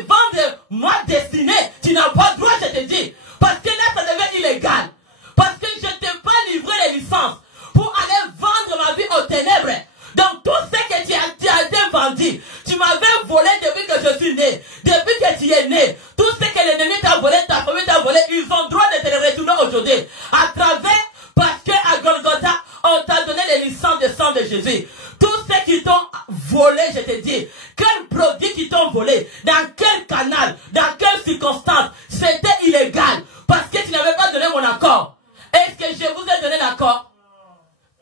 vendre ma destinée, tu n'as pas le droit, je te dis. Parce que là, ça devient illégal. Parce que je ne t'ai pas livré les licences pour aller vendre ma vie aux ténèbres. Donc tout ce que tu as été vendu, tu m'avais volé depuis que je suis né, depuis que tu es né. Tout ce que l'ennemi t'a volé, ta famille t'a volé, ils ont le droit de te le retourner aujourd'hui. À travers, parce qu'à Golgotha, on t'a donné les licences de sang de Jésus. Tous ceux qui t'ont volé, je te dis, quel produit qui t'ont volé, dans quel canal, dans quelle circonstance, c'était illégal. Parce que tu n'avais pas donné mon accord. Est-ce que je vous ai donné l'accord?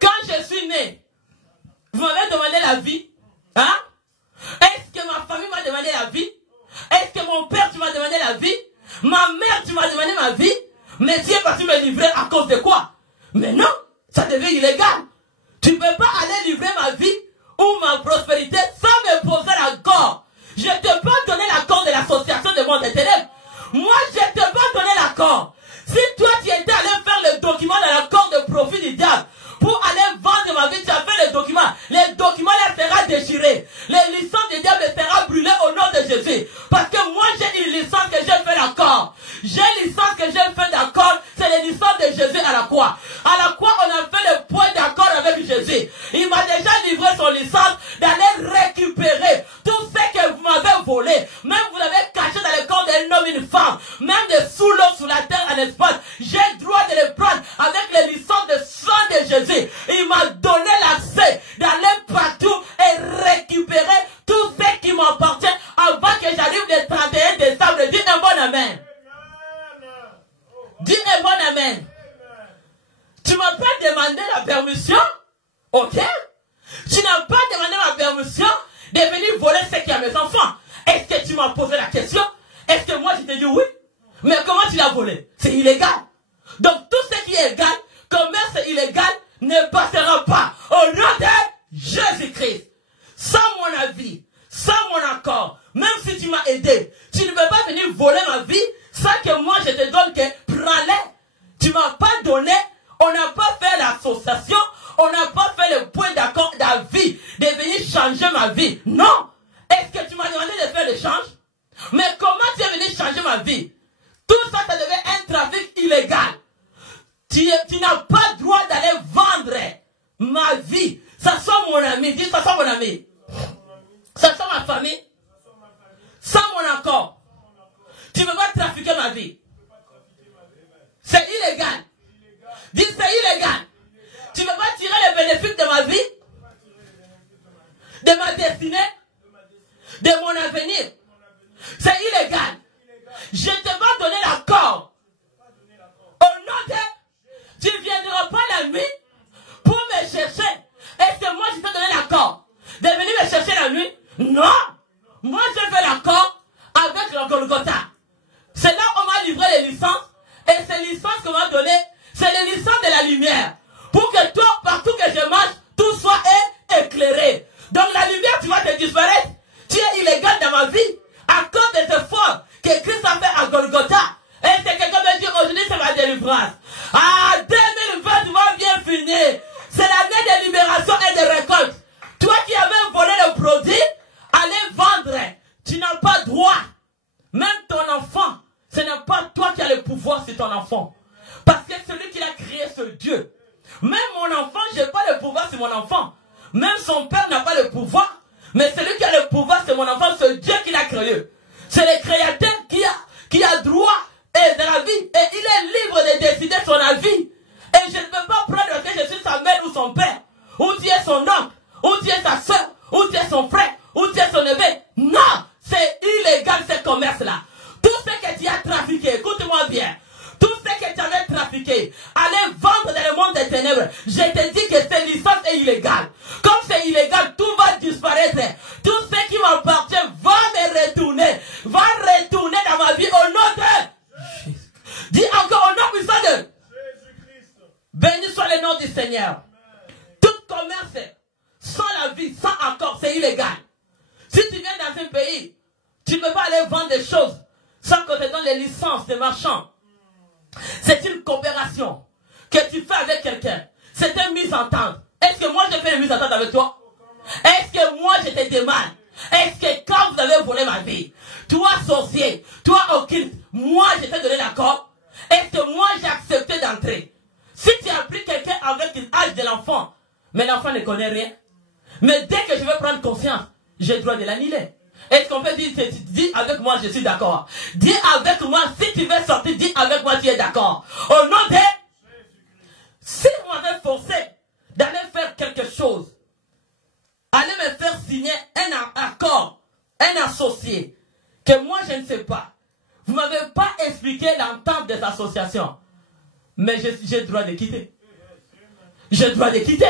Quand je suis né, vous m'avez demandé la vie. Hein? Est-ce que ma famille m'a demandé la vie? Est-ce que mon père, tu m'as demandé la vie? Ma mère, tu m'as demandé ma vie? Mais tu es parti me livrer à cause de quoi? Mais non, ça devient illégal. Tu ne peux pas aller livrer ma vie ou ma prospérité sans me poser l'accord. Je ne t'ai pas donné l'accord de l'association de monde des ténèbres. Moi, je ne t'ai pas donné l'accord. Si toi, tu étais allé faire le document de l'accord de profit du diable pour aller vendre ma vie, tu as fait le document. Les documents là seront déchirés. Les licences du diable seront brûlées au nom de Jésus. Parce que moi, j'ai une licence que j'ai fait d'accord. J'ai une licence que j'ai fait d'accord. C'est les licences de Jésus à la croix. À la croix, on a fait le point d'accord avec Jésus. Il m'a déjà livré son licence d'aller récupérer tout ce que vous m'avez volé. Même vous l'avez caché dans le corps d'un homme et une femme. Même de sous l'eau, sous la terre, en espace. J'ai le droit de le prendre avec les licences de sang de Jésus. Il m'a donné l'accès d'aller partout et récupérer tout ce qui m'appartient avant que j'arrive le 31 décembre. Dis un bon amen. Dis un bon amen. Tu m'as pas demandé la permission, ok? Tu n'as pas demandé ma permission de venir voler ce qu'il y a à mes enfants. Est-ce que tu m'as posé la question? Est-ce que moi je t'ai dit oui? Mais comment tu l'as volé? C'est illégal. Donc tout ce qui est égal, commerce illégal, ne passera pas au nom de Jésus-Christ. Sans mon avis, sans mon accord, même si tu m'as aidé, tu ne peux pas venir voler ma vie sans que moi je te donne que prends-les. Tu ne m'as pas donné, on n'a pas fait l'association, on n'a pas fait le point d'accord d'avis, de venir changer ma vie. Non. Est-ce que tu m'as demandé de faire l'échange? Mais comment tu es venu changer ma vie? Tout ça, ça devait être un trafic illégal. Tu n'as pas le droit d'aller vendre ma vie. Ça soit mon ami. Dis, ça soit mon ami. Ça soit ma famille. Sans mon accord. Tu ne peux pas trafiquer ma vie. C'est illégal. Dis, c'est illégal. Tu ne peux pas tirer les bénéfices de ma vie, de ma destinée, de mon avenir. C'est illégal. Je ne t'ai pas donné l'accord. Au nom de... Tu ne viendras pas la nuit pour me chercher. Est-ce que moi je t'ai donné l'accord de venir me chercher la nuit? Non. Moi j'ai fait l'accord avec le Golgotha. C'est là où on m'a livré les licences. Et ces licences qu'on m'a données, c'est les licences de la lumière. Pour que toi, partout que je marche, tout soit éclairé. Donc la lumière, tu vas te disparaître. Tu es illégal dans ma vie. À cause de ce fort que Christ a fait à Golgotha. Et c'est quelqu'un me dit, aujourd'hui c'est ma délivrance. Ah, 2020 va bien finir. C'est l'année de libération et de récolte. Toi qui avais volé le produit, allez vendre. Tu n'as pas droit. Même ton enfant, ce n'est pas toi qui as le pouvoir sur ton enfant. Parce que celui qui l'a créé, c'est Dieu. Même mon enfant, je n'ai pas le pouvoir sur mon enfant. Même son père n'a pas le pouvoir. Mais celui qui a le pouvoir, c'est mon enfant, c'est Dieu qui l'a créé. C'est le créateur qui a droit de la vie. Et il est libre de décider son avis. Et je ne peux pas prendre que je suis sa mère ou son père. Ou tu es son oncle. Ou tu es sa soeur. Ou tu es son frère. Ou tu es son neveu. Non, c'est illégal ce commerce-là. Tout ce que tu as trafiqué, écoute-moi bien. Tout ce que tu avais trafiqué, aller vendre dans le monde des ténèbres. Je te dis que cette licence est illégale. Comme c'est illégal, tout va disparaître. Tout ce qui m'appartient va me retourner. Va retourner dans ma vie au nom de Jésus. Dis encore au nom puissant de Jésus-Christ. Béni soit le nom du Seigneur. Tout commerce sans la vie, sans accord, c'est illégal. Si tu viens dans un pays, tu ne peux pas aller vendre des choses sans qu'on te donne les licences des marchands. C'est une coopération que tu fais avec quelqu'un. C'est une mise en entente. Est-ce que moi je fais une mise en entente avec toi? Est-ce que moi je te demande Est-ce que quand vous avez volé ma vie, toi sorcier, toi occulte, moi je t'ai donné l'accord? Est-ce que moi j'ai accepté d'entrer? Si tu as pris quelqu'un avec l'âge de l'enfant, mais l'enfant ne connaît rien, mais dès que je vais prendre conscience, j'ai le droit de l'annuler. Est-ce qu'on peut dire, dis avec moi, je suis d'accord. Dis avec moi, si tu veux sortir, dis avec moi, tu es d'accord. Au nom de... Si vous m'avez forcé d'aller faire quelque chose, allez me faire signer un accord, un associé, que moi je ne sais pas. Vous ne m'avez pas expliqué l'entente des associations. Mais j'ai le droit de quitter. J'ai le droit de quitter.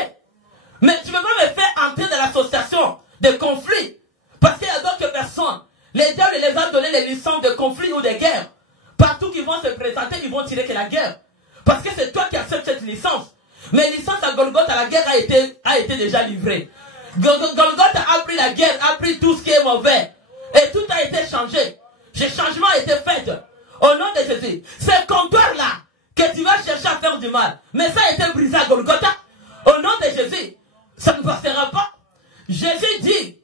Mais tu ne peux pas me faire entrer dans l'association de conflit. Parce qu'il y a d'autres personnes. Les diables les ont donné les licences de conflit ou de guerre. Partout qu'ils vont se présenter, ils vont tirer que la guerre. Parce que c'est toi qui acceptes cette licence. Mais licence à Golgotha, la guerre a été déjà livrée. Golgotha a pris la guerre, a pris tout ce qui est mauvais. Et tout a été changé. Ce changement a été fait. Au nom de Jésus. Ce comptoir-là, que tu vas chercher à faire du mal. Mais ça a été brisé à Golgotha. Au nom de Jésus. Ça ne passera pas. Jésus dit,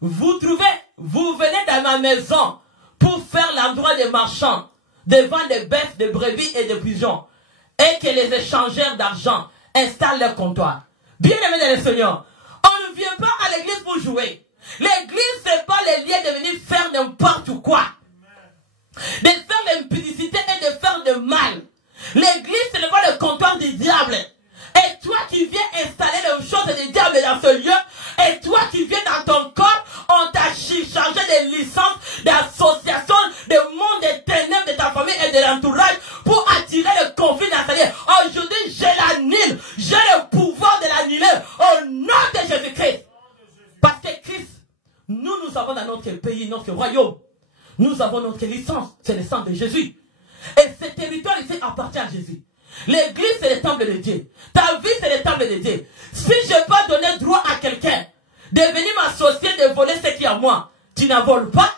vous venez dans ma maison pour faire l'endroit des marchands, devant des bêtes, des brebis et des pigeons. Et que les échangeurs d'argent installent leur comptoir. Bien aimé dans le Seigneur, on ne vient pas à l'église pour jouer. L'église, ce n'est pas le lieu de venir faire n'importe quoi. De faire l'impudicité et de faire le mal. L'église, ce n'est pas le comptoir du diable. Et toi qui viens installer les choses du diable dans ce lieu, et toi qui viens dans ton corps, on t'a chargé des licences, d'associations, de monde des ténèbres de ta famille et de l'entourage pour attirer le conflit dans ta vie. Aujourd'hui, je l'annule. J'ai le pouvoir de l'annuler au nom de Jésus-Christ. Parce que Christ, nous avons dans notre pays, notre royaume, nous avons notre licence, c'est le sang de Jésus. Et ce territoire ici appartient à Jésus. L'église, c'est le temple de Dieu. Ta vie, c'est le temple de Dieu. Si je n'ai pas donné droit à quelqu'un de venir m'associer, de voler ce qui est à moi, tu n'en voles pas.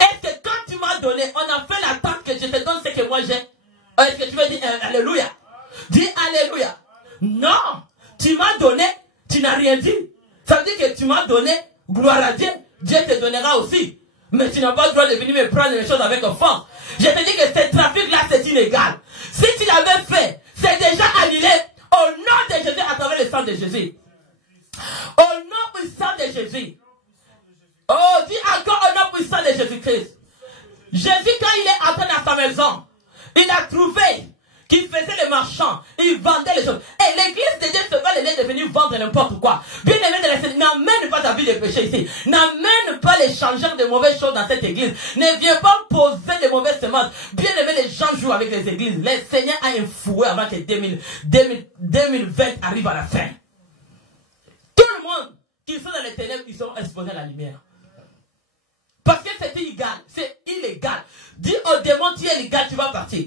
Est-ce que quand tu m'as donné, on a fait l'attente que je te donne ce que moi j'ai? Est-ce que tu veux dire Alléluia? Dis Alléluia. Non, tu m'as donné, tu n'as rien dit. Ça veut dire que tu m'as donné, gloire à Dieu, Dieu te donnera aussi. Mais tu n'as pas le droit de venir me prendre les choses avec force. Je te dis que ce trafic-là, c'est illégal. Si tu l'avais fait, c'est déjà annulé au nom de Jésus, à travers le sang de Jésus. Au nom puissant de Jésus. Oh, dis encore au nom puissant de Jésus-Christ. Jésus, quand il est entré dans sa maison, il a trouvé qu'il faisait les marchands, il vendait les choses. Et l'église de Dieu, c'est pas l'idée de venir vendre n'importe quoi. Bien aimé de la Seigneur, n'amène pas ta vie de péché ici. N'amène pas les changeurs de mauvaises choses dans cette église. Ne viens pas poser de mauvaises semences. Bien aimé, les gens jouent avec les églises. Le Seigneur a un fouet avant que 2020 arrive à la fin. Tout le monde qui sont dans les ténèbres, ils seront exposés à la lumière. Parce que c'est illégal. C'est illégal. Dis au démon, tu es illégal, tu vas partir.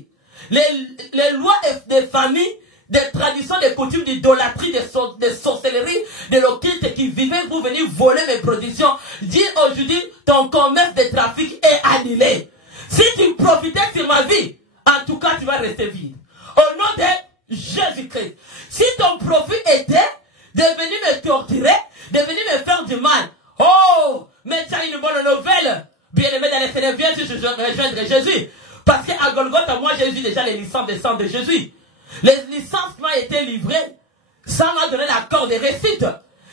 Les lois des familles, des traditions, des coutumes, d'idolâtrie, de sorcellerie, de l'occulte qui vivaient pour venir voler mes productions. Dis aujourd'hui, ton commerce de trafic est annulé. Si tu profitais sur ma vie, en tout cas, tu vas rester vide. Au nom de Jésus-Christ. Si ton profit était de venir me torturer, de venir me faire du mal, oh, mais tu as une bonne nouvelle. Bien aimé dans les Seigneur, viens rejoindre Jésus. Parce qu'à Golgotha, moi j'ai eu déjà les licences de sang de Jésus. Les licences m'ont été livrées. Ça m'a donné l'accord de réussite.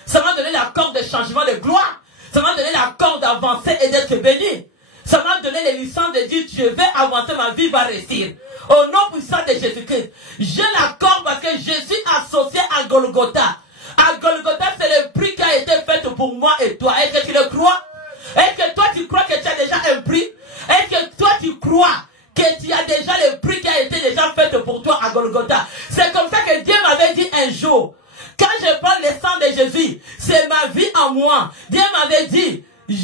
Ça m'a donné l'accord de changement de gloire. Ça m'a donné l'accord d'avancer et d'être béni. Ça m'a donné les licences de dire je vais avancer, ma vie va réussir. Au nom puissant de Jésus-Christ. J'ai l'accord parce que je suis associé à Golgotha. À Golgotha, c'est le prix qui a été fait pour moi et toi. Est-ce que tu le crois? Est-ce que toi tu crois que tu as déjà un prix? Est-ce que toi tu crois que tu as déjà le prix qui a été déjà fait pour toi à Golgotha? C'est comme ça que Dieu m'avait dit un jour. Quand je parle le sang de Jésus, c'est ma vie en moi. Dieu m'avait dit, le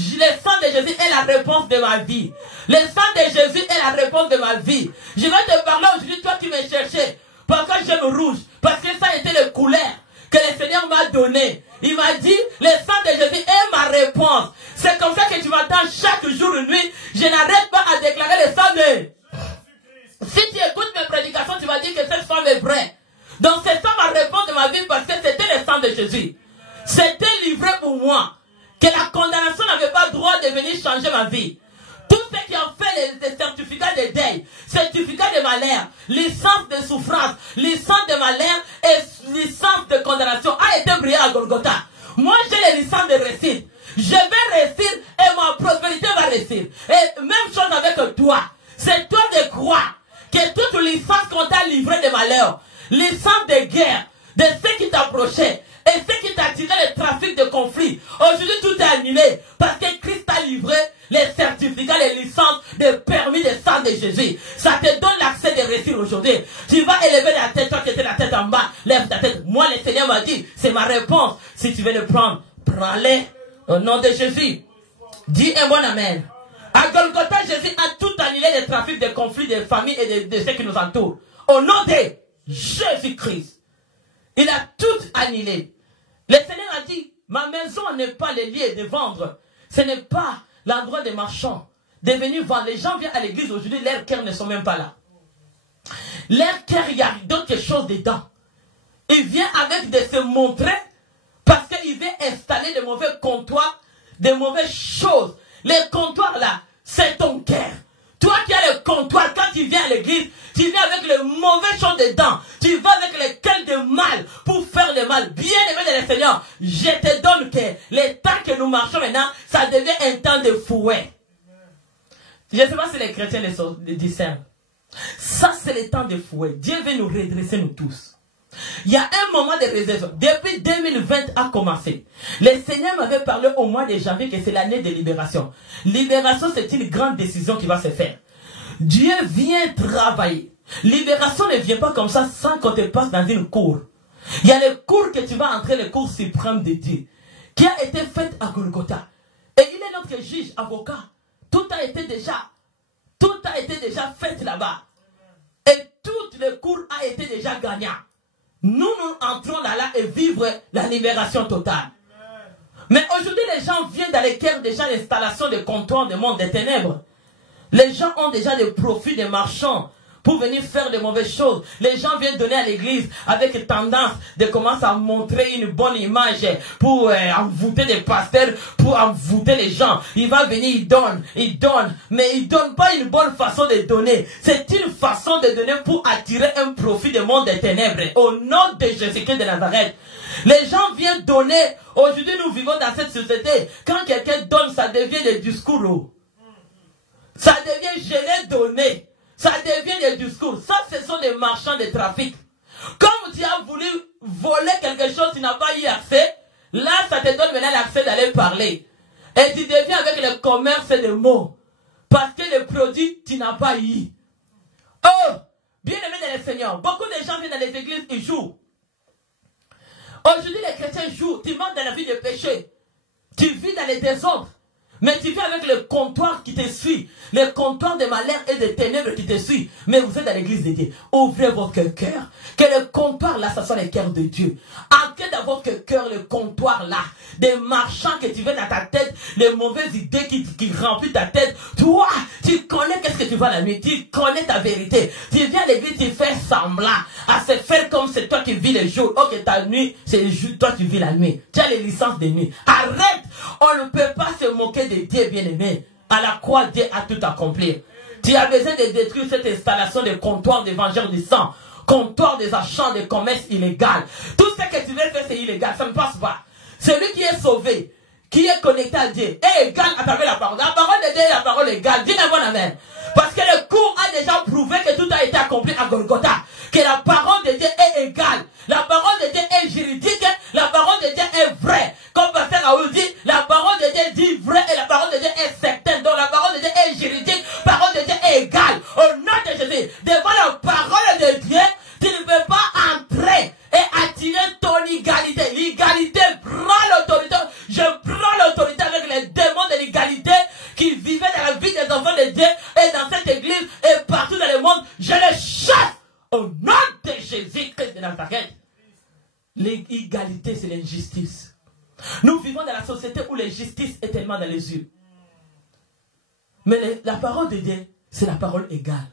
sang de Jésus est la réponse de ma vie. Le sang de Jésus est la réponse de ma vie. Je vais te parler aujourd'hui, toi qui me cherchais. Pourquoi j'aime rouge? Parce que ça a été le couleur que le Seigneur m'a donné. Il m'a dit, le sang de Jésus est ma réponse. C'est comme ça que tu m'entends chaque jour et nuit. Je n'arrête pas à déclarer le sang de... Si tu écoutes mes prédications, tu vas dire que cette femme est vraie. Donc c'est ça ma réponse de ma vie parce que c'était le sang de Jésus. C'était livré pour moi. Que la condamnation n'avait pas de deuil, certificat de malheur, licence de souffrance, licence de malheur et licence de condamnation a été brillé à Golgotha. Moi, j'ai les licences de réussite. Je vais réussir et ma prospérité va réussir. Et même chose avec toi. C'est toi de croire que toute licence qu'on t'a livrée de malheur, licence de guerre, de ce qui t'approchait et ce qui t'a tiré le trafic de conflit, aujourd'hui tout est annulé parce que Christ a livré les certificats, les licences, de permis de sang de Jésus. Ça te donne l'accès de réussir aujourd'hui. Tu vas élever la tête, toi qui étais la tête en bas, lève ta tête. Moi, le Seigneur m'a dit, c'est ma réponse. Si tu veux le prendre, prends-le au nom de Jésus. Dis un bon amen. À Golgotha, Jésus a tout annulé les trafics de conflits de famille et de ceux qui nous entourent. Au nom de Jésus-Christ. Il a tout annulé. Le Seigneur a dit, ma maison n'est pas le lieu de vendre. Ce n'est pas l'endroit des marchands. De venir vendre. Les gens viennent à l'église aujourd'hui, leurs cœurs ne sont même pas là. Leur cœur, il y a d'autres choses dedans. Il vient avec de se montrer parce qu'il veut installer de mauvais comptoirs, de mauvaises choses. Les comptoirs là, c'est ton cœur. Toi qui as le comptoir, quand tu viens à l'église, tu viens avec les mauvaises choses dedans. Tu vas avec les cœurs de mal pour faire le mal. Bien aimé de le Seigneur, je te donne que le temps que nous marchons maintenant, ça devient un temps de fouet. Je ne sais pas si les chrétiens les discernent. Ça, c'est le temps de fouet. Dieu veut nous redresser, nous tous. Il y a un moment de réserve. Depuis 2020 a commencé. Le Seigneur m'avait parlé au mois de janvier que c'est l'année de libération. Libération, c'est une grande décision qui va se faire. Dieu vient travailler. Libération ne vient pas comme ça sans qu'on te passe dans une cour. Il y a le cours que tu vas entrer, le cours suprême de Dieu, qui a été fait à Golgotha. Et il est notre juge, avocat. Tout a été déjà fait là-bas. Et tout le cours a été déjà gagnant. Nous entrons là et vivre la libération totale. Mais aujourd'hui, les gens viennent dans les cœurs déjà l'installation de comptoirs du monde des ténèbres. Les gens ont déjà des profits des marchands pour venir faire de mauvaises choses. Les gens viennent donner à l'église avec tendance de commencer à montrer une bonne image pour envoûter des pasteurs, pour envoûter les gens. Il va venir, il donne, mais il donne pas une bonne façon de donner. C'est une façon de donner pour attirer un profit du monde des ténèbres. Au nom de Jésus-Christ de Nazareth. Les gens viennent donner. Aujourd'hui, nous vivons dans cette société. Quand quelqu'un donne, ça devient des discours. Ça devient je l'ai donné. Ça devient des discours. Ça, ce sont des marchands de trafic. Comme tu as voulu voler quelque chose, tu n'as pas eu accès. Là, ça te donne maintenant l'accès d'aller parler. Et tu deviens avec le commerce de mots. Parce que le produit, tu n'as pas eu. Oh, bien aimé dans le Seigneur. Beaucoup de gens viennent dans les églises, ils jouent. Aujourd'hui, les chrétiens jouent. Tu montes dans la vie de péché. Tu vis dans les désordres. Mais tu vis avec le comptoir qui te suit. Le comptoir de malheur et de ténèbres qui te suit. Mais vous êtes dans l'église de Dieu. Ouvrez votre cœur. Que le comptoir là, ça soit le cœur de Dieu. Entrez dans votre cœur le comptoir là. Des marchands que tu veux dans ta tête. Les mauvaises idées qui remplissent ta tête. Toi, tu connais qu'est-ce que tu vois la nuit. Tu connais ta vérité. Tu viens à l'église, tu fais semblant. À se faire comme c'est toi qui vis le jour. Ok, ta nuit, c'est le jour. Toi, tu vis la nuit. Tu as les licences de nuit. Arrête. On ne peut pas se moquer de Dieu, bien-aimé. À la croix, Dieu a tout accompli. Tu as besoin de détruire cette installation de comptoir de vengeurs du sang, comptoir des achats de commerce illégal. Tout ce que tu veux faire, c'est illégal. Ça ne passe pas. Celui qui est sauvé, qui est connecté à Dieu, est égal à travers la parole. La parole de Dieu est la parole égale. Dis un bon amen. Parce que le cours a déjà prouvé que tout a été accompli à Golgotha. Que la parole de Dieu est égale. La parole de Dieu est juridique. La parole de Dieu est vraie. Comme Pasteur Raoul dit, la parole de Dieu dit vrai et la parole de Dieu est certaine. Donc la parole de Dieu est juridique. La parole de Dieu est égale. Au nom de Jésus, devant la parole de Dieu, tu ne peux pas entrer et attirer ton égalité. L'égalité prend l'autorité. Je prends l'autorité avec les démons de l'égalité qui vivaient dans la vie des enfants de Dieu et dans cette église et partout dans le monde. Je les chasse au nom de Jésus-Christ de Nazareth. L'égalité, c'est l'injustice. Nous vivons dans la société où l'injustice est tellement dans les yeux. Mais la parole de Dieu, c'est la parole égale.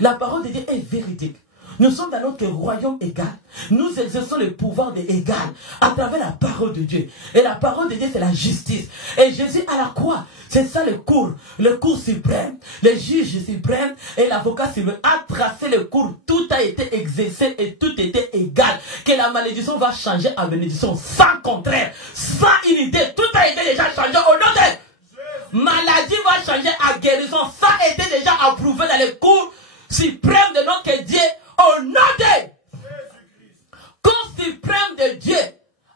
La parole de Dieu est véridique. Nous sommes dans notre royaume égal. Nous exerçons le pouvoir de égal à travers la parole de Dieu. Et la parole de Dieu, c'est la justice. Et Jésus à la croix, c'est ça le cours suprême. Le juge suprême et l'avocat suprême a tracé le cours. Tout a été exercé et tout était égal. Que la malédiction va changer en bénédiction sans contraire, sans unité. Tout a été déjà changé au nom de maladie va changer en guérison. Ça a été déjà approuvé dans le cours suprême de notre Dieu. Au nom de cour suprême de Dieu,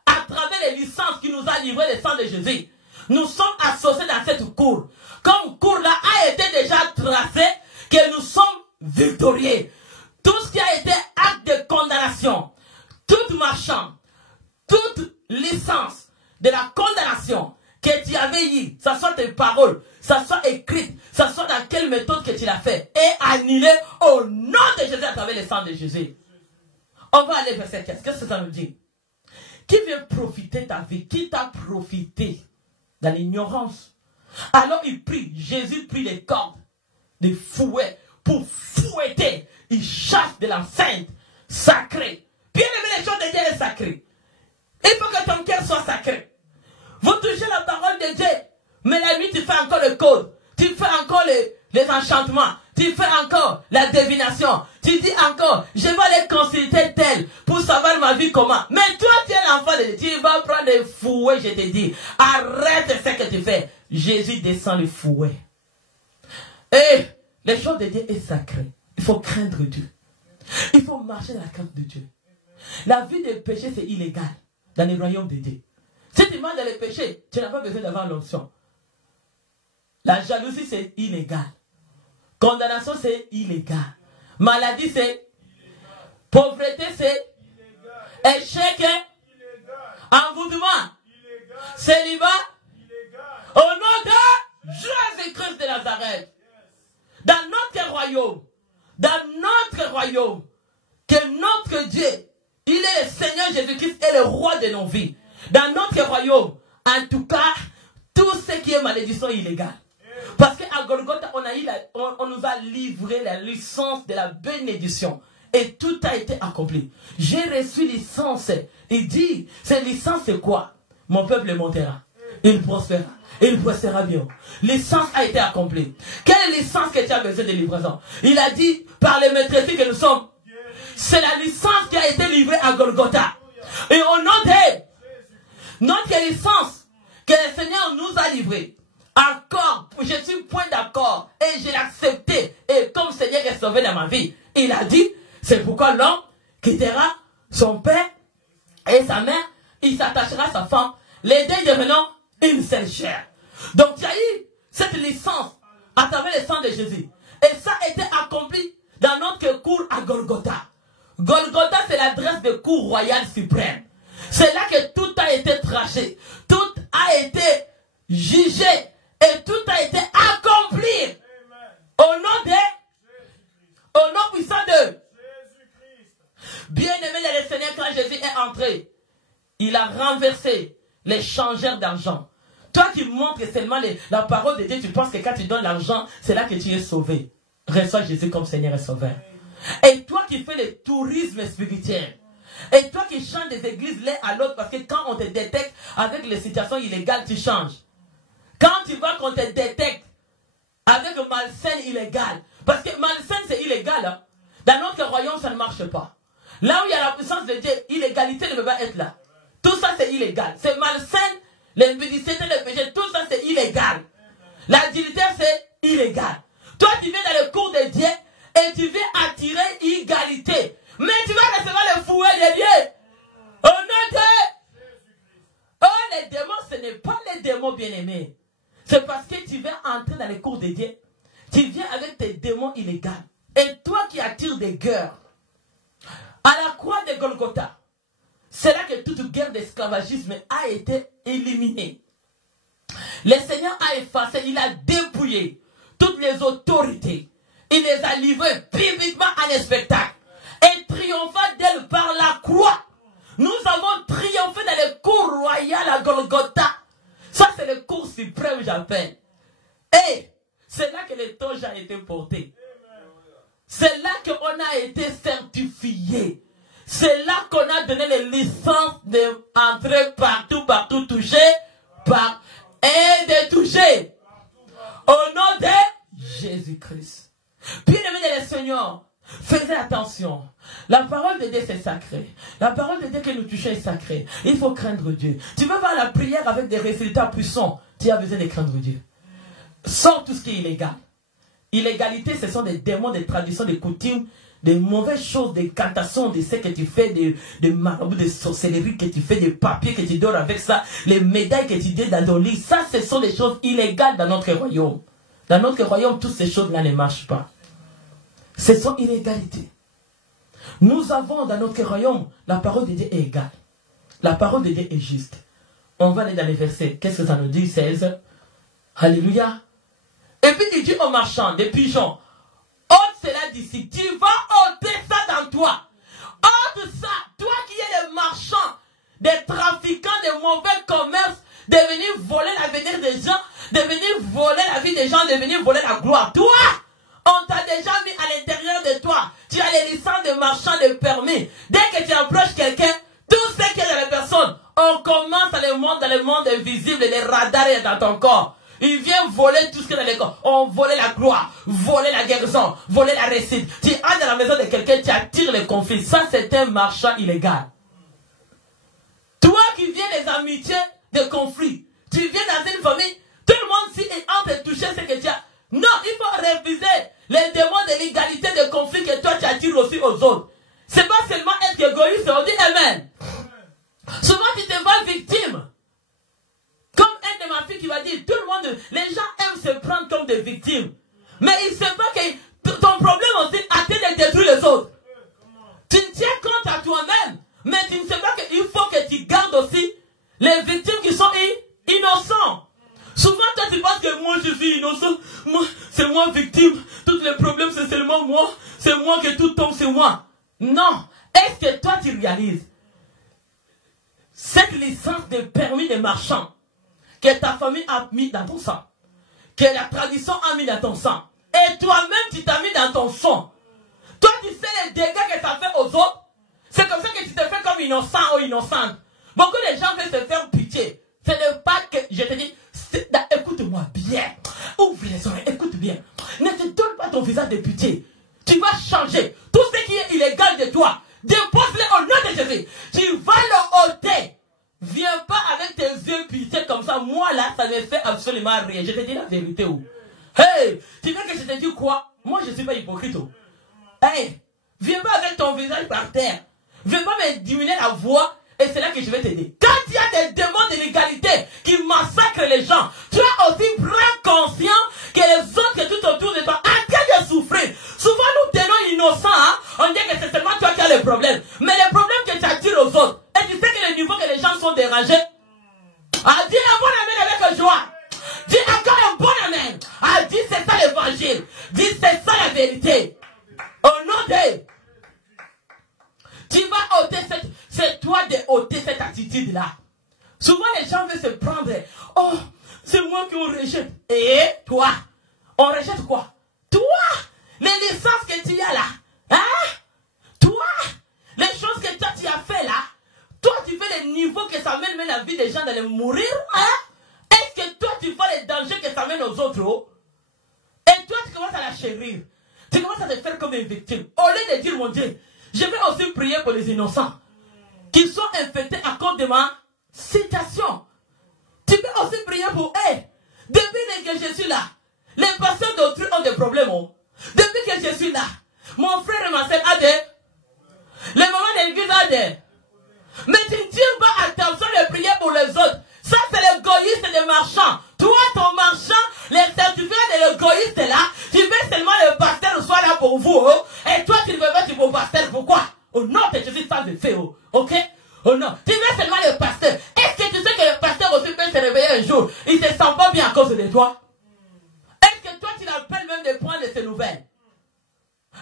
à travers les licences qui nous a livré le sang de Jésus, nous sommes associés dans cette cour. Comme cour-là a été déjà tracé, que nous sommes victorieux. Tout ce qui a été acte de condamnation, toute marchand, toute licence de la condamnation que tu avais eu, ça soit tes paroles, ça soit écrite, ça soit dans quelle méthode que tu l'as fait, est annulé au nom de Jésus à travers le sang de Jésus. On va aller verset 15. Qu'est-ce que ça nous dit? Qui vient profiter ta vie? Qui t'a profité dans l'ignorance? Alors il prie, Jésus prit les cordes, des fouets pour fouetter. Il chasse de l'enceinte sacrée. Bien aimé, les choses de Dieu est sacrées. Il faut que ton cœur soit sacré. Vous touchez la parole de Dieu, mais la nuit tu fais encore le code, tu fais encore les enchantements, tu fais encore la divination, tu dis encore, je vais aller consulter tel pour savoir ma vie comment. Mais toi tu es l'enfant de Dieu, tu vas prendre des fouets, je te dis, arrête ce que tu fais. Jésus descend le fouet. Et les choses de Dieu est sacrée. Il faut craindre Dieu. Il faut marcher dans la crainte de Dieu. La vie de péché c'est illégal dans le royaume de Dieu. Si tu manges dans le péché, tu n'as pas besoin d'avoir l'onction. La jalousie, c'est illégal. Condamnation, c'est illégal. Maladie, c'est pauvreté, c'est échec, envoûtement, célibat, au nom de Jésus-Christ de Nazareth. Dans notre royaume, que notre Dieu, il est le Seigneur Jésus-Christ et le roi de nos vies. Dans notre royaume, en tout cas, tout ce qui est malédiction illégale. Parce qu'à Golgotha, on nous a livré la licence de la bénédiction. Et tout a été accompli. J'ai reçu licence. Il dit, cette licence c'est quoi? Mon peuple montera. Il prospérera. Il prospérera bien. Licence a été accomplie. Quelle licence que tu as besoin de livraison? Il a dit, par les maîtresses que nous sommes, c'est la licence qui a été livrée à Golgotha. Et au nom de notre licence que le Seigneur nous a livrée, accord, je suis point d'accord et je l'ai accepté. Et comme Seigneur est sauvé dans ma vie, il a dit, c'est pourquoi l'homme quittera son père et sa mère, il s'attachera à sa femme, les deux devenant une seule chair. Donc il y a eu cette licence à travers le sang de Jésus. Et ça a été accompli dans notre cour à Golgotha. Golgotha, c'est l'adresse de cour royale suprême. C'est là que tout a été traché, tout a été jugé et tout a été accompli. Au nom puissant de Jésus-Christ. Bien aimé dans le Seigneur, quand Jésus est entré, il a renversé les changeurs d'argent. Toi qui montres seulement la parole de Dieu, tu penses que quand tu donnes l'argent, c'est là que tu es sauvé. Reçois Jésus comme Seigneur et Sauveur. Et toi qui fais le tourisme spirituel, et toi qui changes des églises l'un à l'autre, parce que quand on te détecte avec les situations illégales, tu changes. Quand tu vois qu'on te détecte avec malsaine illégale, parce que malsaine c'est illégal, hein. Dans notre royaume ça ne marche pas. Là où il y a la puissance de Dieu, illégalité ne peut pas être là. Tout ça c'est illégal. C'est malsaine, l'impudicité, le péché, tout ça c'est illégal. L'adultère c'est illégal. Toi tu viens dans le cours de Dieu et tu viens attirer égalité. Mais tu vas recevoir le fouet de Dieu. Au nom de oh, les démons, ce n'est pas les démons bien-aimés. C'est parce que tu viens entrer dans les cours de Dieu. Tu viens avec tes démons illégaux. Et toi qui attires des guerres. À la croix de Golgotha, c'est là que toute guerre d'esclavagisme a été éliminée. Le Seigneur a effacé, il a dépouillé toutes les autorités. Il les a livrées publiquement à un spectacle. Et triompha d'elle par la croix. Nous avons triomphé dans le cours royal à Golgotha. Ça c'est le cours suprême j'appelle. Et c'est là que le toge a été porté. C'est là qu'on a été certifié. C'est là qu'on a donné les licences d'entrer partout, toucher, et de toucher. Au nom de Jésus-Christ. Bien-aimés dans le Seigneur, faites attention. La parole de Dieu, c'est sacré. La parole de Dieu que nous touchons est sacrée. Il faut craindre Dieu. Tu veux voir la prière avec des résultats puissants, tu as besoin de craindre Dieu. Sans tout ce qui est illégal. Illégalité, ce sont des démons, des traditions, des coutumes, des mauvaises choses, des cantations, de ce que tu fais, des marabouts, des sorcelleries que tu fais, des papiers que tu dors avec ça, les médailles que tu donnes dans ton lit. Ça, ce sont des choses illégales dans notre royaume. Dans notre royaume, toutes ces choses-là ne marchent pas. Ce sont illégalités. Nous avons dans notre royaume, la parole de Dieu est égale. La parole de Dieu est juste. On va aller dans les versets. Qu'est-ce que ça nous dit? 16. Alléluia. Et puis il dit aux marchands, des pigeons, ôte cela d'ici. Tu vas ôter ça dans toi. Ôte ça. Toi qui es le marchand, des trafiquants, des mauvais commerces, de venir voler l'avenir des gens, de venir voler la vie des gens, de venir voler la gloire. Toi, on t'a déjà mis à l'intérieur de toi. Tu as les licences de marchand, de permis. Dès que tu approches quelqu'un, tout ce qui est dans la personne, on commence dans le monde invisible, les radars dans ton corps. Il vient voler tout ce qui est dans les corps. On volait la gloire, voler la guérison, voler la réussite. Tu entres dans la maison de quelqu'un, tu attires les conflits. Ça, c'est un marchand illégal. Toi qui viens des amitiés, des conflits, tu viens dans une famille, tout le monde s'y est en train de toucher ce que tu as. Non, il faut refuser les démons de l'égalité, de conflit que toi tu attires aussi aux autres. C'est pas seulement être égoïste, on dit Amen. Souvent tu te vois victime. Comme un de ma fille qui va dire, tout le monde, les gens aiment se prendre comme des victimes. Mais ils ne savent pas que ton problème aussi atteint de détruire les autres. Tu ne tiens compte à toi-même, mais tu ne sais pas qu'il faut que tu gardes aussi les victimes qui sont innocents. Souvent, toi, tu penses que moi, je suis innocent. Moi, c'est moi victime. Tous les problèmes, c'est seulement moi. C'est moi que tout tombe sur moi. Non. Est-ce que toi, tu réalises cette licence de permis de marchand que ta famille a mis dans ton sang, que la tradition a mis dans ton sang, et toi-même, tu t'as mis dans ton sang. Toi, tu sais les dégâts que ça fait aux autres. C'est comme ça que tu te fais comme innocent ou innocente. Beaucoup de gens veulent se faire pitié. Ce n'est pas que, je te dis, écoute-moi bien. Ouvre les oreilles, écoute bien. Ne te donne pas ton visage de pitié. Tu vas changer. Tout ce qui est illégal de toi, dépose-le au nom de Jésus. Tu vas le ôter. Viens pas avec tes yeux pitié comme ça. Moi là, ça ne fait absolument rien. Je te dis la vérité. Oh. Hey, tu veux que je te dise quoi? Moi je ne suis pas hypocrite. Oh. Hey, viens pas avec ton visage par terre. Viens pas me diminuer la voix. Et c'est là que je vais t'aider. Quand il y a des démons d'inégalité qui massacrent les gens, tu as aussi prendre conscience que les autres que tout autour de toi en train de souffrir. Souvent nous tenons innocents, hein? On dit que c'est seulement toi qui as les problèmes. Mais les problèmes que tu attires aux autres, et tu sais que le niveau que les gens sont dérangés. Ah, dis un bon amen avec joie. Dis encore un bon amen. Ah, dis c'est ça l'évangile. Dis c'est ça la vérité. Au nom de... Tu vas ôter c'est toi de ôter cette attitude-là. Souvent les gens veulent se prendre. Oh, c'est moi qui on rejette. Et toi, on rejette quoi? Toi, les licences que tu as là. Hein? Toi, les choses que toi tu as fait là. Toi tu fais les niveaux que ça mène la vie des gens d'aller mourir. Hein? Est-ce que toi tu vois les dangers que ça mène aux autres? Oh? Et toi tu commences à la chérir. Tu commences à te faire comme une victime. Au lieu de dire mon Dieu, je vais aussi prier pour les innocents qui sont infectés à cause de ma situation. Tu peux aussi prier pour eux. Depuis que je suis là, les patients d'autrui ont des problèmes. Oh. Depuis que je suis là, mon frère et ma soeur ont des... Les mamans de l'église ont des... Mais tu ne tires pas attention de prier pour les autres. Ça, c'est l'égoïste des marchands. Toi, ton marchand, les certificats de l'égoïste là, tu veux seulement le pasteur soit là pour vous. Oh. Et toi, tu ne veux pas du bon pasteur. Pourquoi? Au nom de Jésus, ça me fait. Oh. Ok? Oh non. Tu veux seulement le pasteur. Est-ce que tu sais que le pasteur aussi peut se réveiller un jour? Il ne se sent pas bien à cause de toi? Est-ce que toi, tu l'appelles même de prendre de ses nouvelles?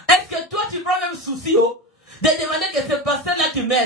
Est-ce que toi, tu prends même souci de demander que ce pasteur-là tu m'aide?